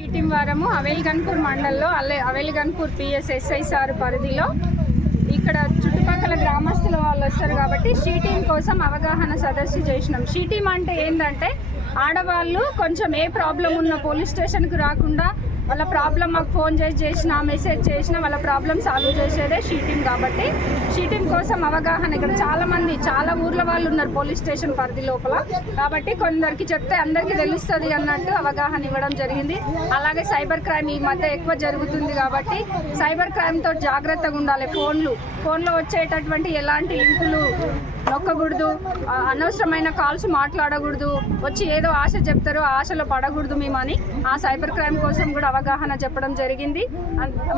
ఈ వారము అవేల్గన్పూర్ మండల్లో అల్లె అవేలిగన్పూర్ పిఎస్ఎస్ఐ సార్ పరిధిలో. ఇక్కడ చుట్టుపక్కల గ్రామస్తుల వాళ్ళు వస్తారు కాబట్టి షీ కోసం అవగాహన సదస్సు చేసినాం. షీ అంటే ఏంటంటే ఆడవాళ్ళు కొంచెం ఏ ప్రాబ్లం ఉన్న పోలీస్ స్టేషన్కి రాకుండా వాళ్ళ ప్రాబ్లం మాకు ఫోన్ చేసి చేసిన మెసేజ్ చేసినా వాళ్ళ ప్రాబ్లం సాల్వ్ చేసేదే షీ కాబట్టి షీ కోసం అవగాహన ఇక్కడ చాలా మంది చాలా ఊర్ల వాళ్ళు ఉన్నారు పోలీస్ స్టేషన్ పరిధి లోపల. కాబట్టి కొందరికి చెప్తే అందరికీ తెలుస్తుంది అన్నట్టు అవగాహన ఇవ్వడం జరిగింది. అలాగే సైబర్ క్రైమ్ ఈ మధ్య ఎక్కువ జరుగుతుంది కాబట్టి సైబర్ క్రైమ్ జాగ్రత్తగా ఉండాలి ఫోన్లు. ఫోన్లో వచ్చేటటువంటి ఎలాంటి లింకులు నొక్కకూడదు. అనవసరమైన కాల్స్ మాట్లాడకూడదు. వచ్చి ఏదో ఆశ చెప్తారో ఆశలో పడకూడదు మేమని. ఆ సైబర్ క్రైమ్ కోసం కూడా అవగాహన చెప్పడం జరిగింది.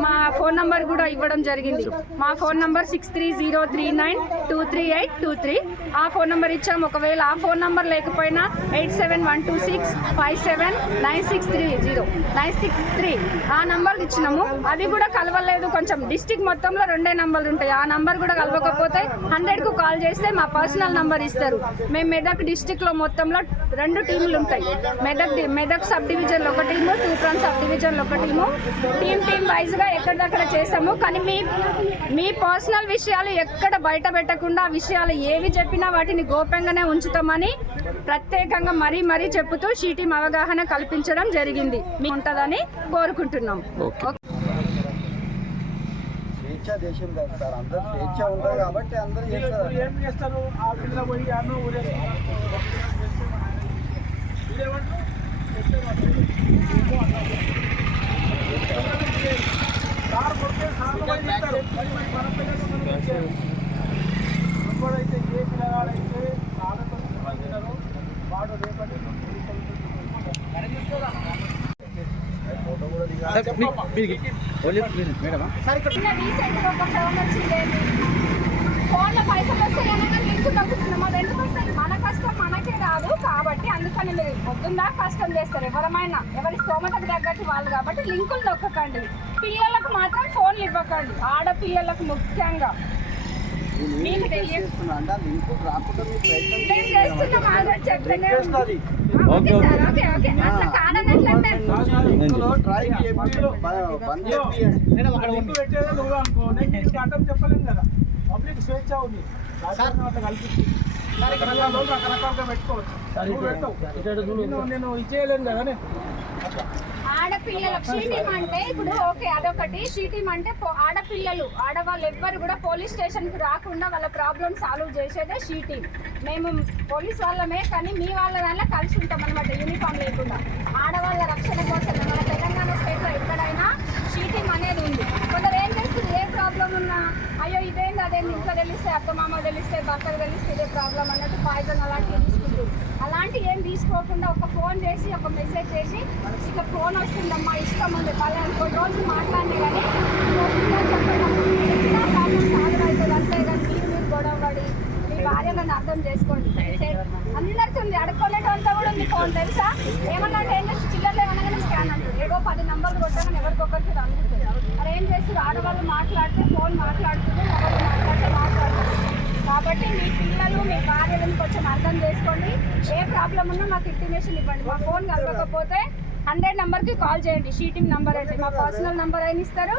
మా ఫోన్ నంబర్ కూడా ఇవ్వడం జరిగింది. మా phone number six three zero three nine two three eight two three. ఆ ఫోన్ నంబర్ ఇచ్చాం. ఒకవేళ ఆ ఫోన్ నంబర్ లేకపోయినా eight seven one two six five seven nine six three zero. Nine six three. ఆ నంబర్ ఇచ్చినాము. అది కూడా కలవలేదు. కొంచెం డిస్టిక్ మొత్తంలో రెండే నంబర్లు ఉంటాయి. ఆ నంబర్ కూడా కలవకపోతే హండ్రెడ్కు కాల్ చేస్తే మా పర్సనల్ నంబర్ ఇస్తారు. మేము మెదక్ డిస్టిక్లో మొత్తంలో రెండు టీములు ఉంటాయి. మెదక్ మెదక్ సబ్ డివిజన్లో ఒక టీము తూప్రాన్ సబ్ డివిజన్లో ఒక టీము. టీమ్ టీమ్ వైజ్గా ఎక్కడిదక్కడ చేసాము కానీ మీ మీ పర్సనల్ విషయాలు ఎక్కడ బయట పెట్టకుండా ఆ విషయాలు ఏవి చెప్పినా వాటిని గోప్యంగానే ఉంచుతామని ప్రత్యేకంగా మరీ మరీ చెప్పుతూ షీటీమ్ అవగాహన కల్పించడం జరిగింది. మీకు ఉంటుందని కోరుకుంటున్నాం. స్వేచ్ఛ దేశం కదా సార్ అందరూ స్వేచ్ఛ ఉంటుంది కాబట్టి అందరూ చేస్తారు. ఏం చేస్తారు? ఆ పిల్ల పోయి అన్న ఊరేస్తారు. సార్ కొడితే సార్లు పోయి ఇస్తారు. మరి మరి మన పిల్లలు మనం ఇచ్చేది. ఎప్పుడైతే ఏ పిల్లగాడైతే సార్లతో సంబంధించారో వాడు రేపటి ఫోటో కూడా దిగాలి నిన్న రీసెంట్గా ఒక ఫోన్ వచ్చింది ఫోన్లో పైసలు వస్తే ఏమైనా లింక్ తగ్గుతుంది మరి ఎందుకు వస్తాయి మన కష్టం మనకే రాదు కాబట్టి అందుకని మీరు పొద్దుందా కష్టం చేస్తారు. ఎవరమైనా ఎవరి స్తోమతకు తగ్గట్టు వాళ్ళు కాబట్టి లింకులు నొక్కకండి పిల్లలకు మాత్రం ఫోన్లు ఇవ్వకండి. ఆడపిల్లలకు ముఖ్యంగా. చెప్పలేను కదా. పబ్లిక్ స్వేచ్ఛ ఉంది. కల్పిస్తుంది రకరకాలుగా పెట్టుకోవచ్చు. నేను ఇచ్చేయలేను కదా ఆడపిల్లల షీటీం అంటే ఇప్పుడు ఓకే అదొకటి. షీటీం అంటే ఆడపిల్లలు ఆడవాళ్ళు ఎవ్వరు కూడా పోలీస్ స్టేషన్కి రాకుండా వాళ్ళ ప్రాబ్లమ్ సాల్వ్ చేసేదే షీటీం మేము పోలీస్ వాళ్ళమే కానీ మీ వాళ్ళ దానిలో కలిసి ఉంటాం అనమాట యూనిఫామ్ లేకుండా ఆడవాళ్ళ రక్షణ కోసం మన తెలంగాణ స్టేట్లో ఎక్కడైనా షీటీం అనేది ఉంది కొందరు ఏం చేస్తుంది ఏ ప్రాబ్లం ఉన్నా అయ్యో ఇదేంది అదేంది ఇంట్లో తెలిస్తే అత్త మామ తెలిస్తే భర్తకు తెలిస్తే ఇదే ప్రాబ్లం అన్నట్టు పాయిజన్ అలాంటివి తీసుకుంటారు అలాంటి ఏం తీసుకోకుండా ఒక ఫోన్ చేసి ఒక మెసేజ్ చేసి ఇక ఫోన్ వస్తుందమ్మా ఇష్టం ఉంది పలానా కొన్ని రోజులు మాట్లాడినా కానీ వస్తుందని చెప్పడం ఎట్లా ప్రాబ్లం సాల్వ్ అవుతుంది అంతే కానీ మీరు మీరు గొడవ పడి మీ భార్యలను అర్థం చేసుకోండి. అందరికీ ఉంది అడుక్కునేటంతా కూడా ఉంది ఫోన్ తెలుసా? ఏమన్నా అంటే ఏం చేసి చిల్లర్లు ఏమన్నా స్కాన్ అంటారు ఏదో పది నంబర్లు కొట్టామని ఎవరికొకరికి అందుతుంది మరి ఏం చేస్తారు? ఆడవాళ్ళు మాట్లాడితే ఫోన్ మాట్లాడుతుంది మాట్లాడుతుంది కాబట్టి మీ పిల్లలు మీ భార్యలను కొంచెం అర్థం చేసుకోండి. ఏ ప్రాబ్లం ఉన్నా మాకు ఇన్ఫర్మేషన్ ఇవ్వండి. మా ఫోన్ కలవకపోతే హండ్రెడ్ నెంబర్కి కాల్ చేయండి. షీటింగ్ నెంబర్ అయితే మా పర్సనల్ నెంబర్ అయినా ఇస్తారు.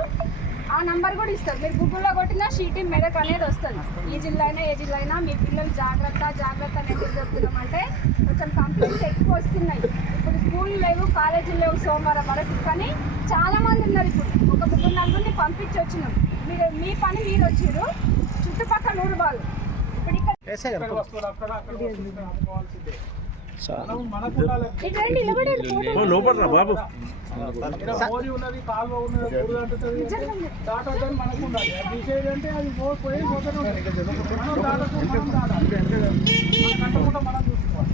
ఆ నంబర్ కూడా ఇస్తారు. మీరు గూగుల్లో కొట్టినా షీటింగ్ మెదక్ అనేది వస్తుంది. ఈ జిల్లా అయినా ఏ జిల్లా అయినా మీ పిల్లలు జాగ్రత్త జాగ్రత్త అని ఎందుకు చెప్తున్నామంటే కొంచెం కంప్లైంట్స్ ఎక్కువ వస్తున్నాయి. ఇప్పుడు స్కూల్ లేవు కాలేజీలు లేవు సోమవారం వరకు. కానీ చాలామంది ఉన్నారు ఇప్పుడు. ఒక ముగ్గురు నలుగురిని పంపించి వచ్చినాం మీరు మీ పని మీరు వచ్చారు చుట్టుపక్కల ఊరు వాళ్ళు. లోపల బాబు. మోరి ఉన్నది కాలువ ఉన్నది మనకు ఉండాలి తీసేది అంటే అది పోయి పోతూనే మనం మనం దాటాలి మనం చూసుకోవాలి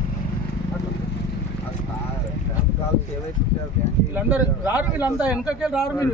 వీళ్ళందరూ రారు వీళ్ళంతా వెనకకే రారు మీరు.